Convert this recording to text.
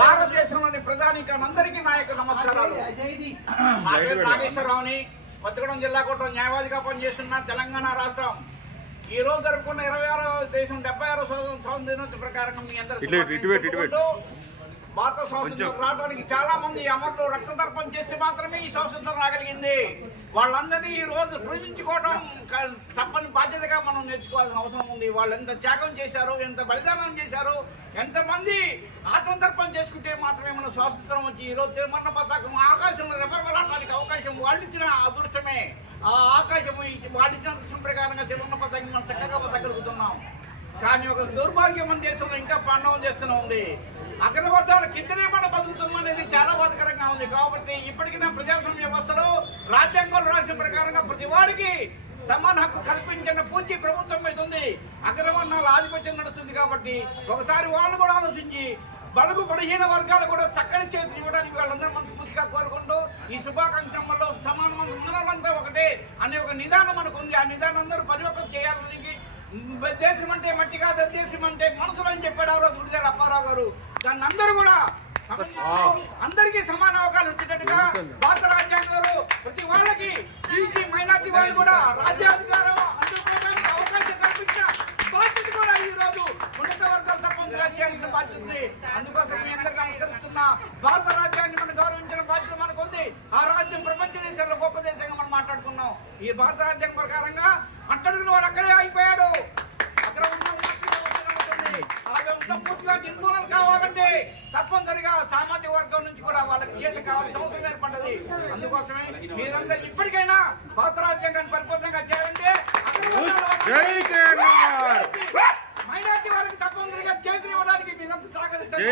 భారతదేశంలోని ప్రధానికందరికీ నాయకులు నమస్కారాలు. నా పేరు నాగేశ్వరరావుని, కొత్తగూడెం జిల్లా కోట న్యాయవాదిగా పనిచేస్తున్న తెలంగాణ రాష్ట్రం. ఈ రోజు జరుపుకున్న 26వ దేశం 76వ స్వాతంత్ర దినోత్సవం ప్రకారం మీ అందరూ భారత స్వాతంత్రం రావడానికి చాలా మంది అమరులు రక్తతర్పణ చేస్తే మాత్రమే ఈ స్వాతంత్రం రాగలిగింది. వాళ్ళందరినీ ఈ రోజు పూజించుకోవడం తప్పని బాధ్యతగా మనం నేర్చుకోవాల్సిన అవసరం ఉంది. వాళ్ళు ఎంత త్యాగం చేశారో, ఎంత బలిదానం చేశారో, ఎంతమంది ఆత్మతర్పణ చేసుకుంటే మాత్రమే మన స్వాతంత్రం వచ్చి ఈ రోజు తిరుమల పతాకం ఆకాశంలో రెపరెపలాడడానికి అవకాశం వాళ్ళిచ్చిన అదృష్టమే. ఆ ఆకాశం వాళ్ళిచ్చిన అదృష్టం ప్రకారంగా తిరుమల పతాకం మనం చక్కగా బతకగలుగుతున్నాం. కానీ ఒక దుర్భాగ్యం మన దేశంలో ఇంకా పాండవం చేస్తూనే ఉంది. అగ్రవర్గాల కిందనే మనం బతుకుతాం అనేది చాలా బాధకరంగా ఉంది. కాబట్టి ఇప్పటికైనా ప్రజాస్వామ్య వ్యవస్థలో రాజ్యాంగంలో రాసిన ప్రకారంగా ప్రతి వాడికి సమాన హక్కు కల్పించిన పూర్తి ప్రభుత్వం మీద ఉంది. అగ్రవర్ణాల ఆధిపత్యం నడుస్తుంది. కాబట్టి ఒకసారి వాళ్ళు కూడా ఆలోచించి బడుగు బలహీన వర్గాలు కూడా చక్కని చేతులు ఇవ్వడానికి వాళ్ళందరూ మనస్ఫూర్తిగా కోరుకుంటూ ఈ శుభాకాంక్షల్లో సమాన మనలంతా ఒకటే అనే ఒక నిదానం మనకు ఉంది. ఆ నిదానం అందరూ పరివర్తన చేయాలని, దేశం అంటే మట్టి కాదు, దేశం అంటే మనసులు అని చెప్పాడు ఆ రోజు గుడిజాల అప్పారావు గారు. దాన్ని అందరూ కూడా అందరికీ సమాన అవకాశం వచ్చేటట్టుగా భారత రాజ్యాంగంలో ప్రతి వాళ్ళకి బీసీ మైనార్టీ వాళ్ళు కూడా రాజ్యాధికారం అందుకోవడానికి అవకాశం కల్పించిన బాధ్యత కూడా ఈ రోజు ఉన్నత వర్గాలు తప్పనిసరిగా చేయాల్సిన బాధ్యత ఉంది. అందుకోసం మీ అందరికీ నమస్కరిస్తున్నా. భారత రాజ్యాన్ని మనం గౌరవించిన బాధ్యత మనకు ఉంది. ఆ రాజ్యం ప్రపంచ దేశాల్లో గొప్ప దేశంగా మనం మాట్లాడుకున్నాం. ఈ భారత రాజ్యాంగం ప్రకారంగా అట్టడుగున వాడు అక్కడే అయిపోయాడు. అక్కడ పూర్తిగా నిర్మూలన కావాలంటే తప్పనిసరిగా సామాజిక వర్గం నుంచి కూడా వాళ్ళకి చేత కావాలని అవసరం ఏర్పడ్డది. అందుకోసమే మీరందరూ ఇప్పటికైనా భారత రాజ్యాంగాన్ని పరిపూర్ణంగా చేయాలంటే మైనార్టీ వారికి తప్పనిసరిగా చేతులు ఇవ్వడానికి మీరంతా సహకరిస్తారు.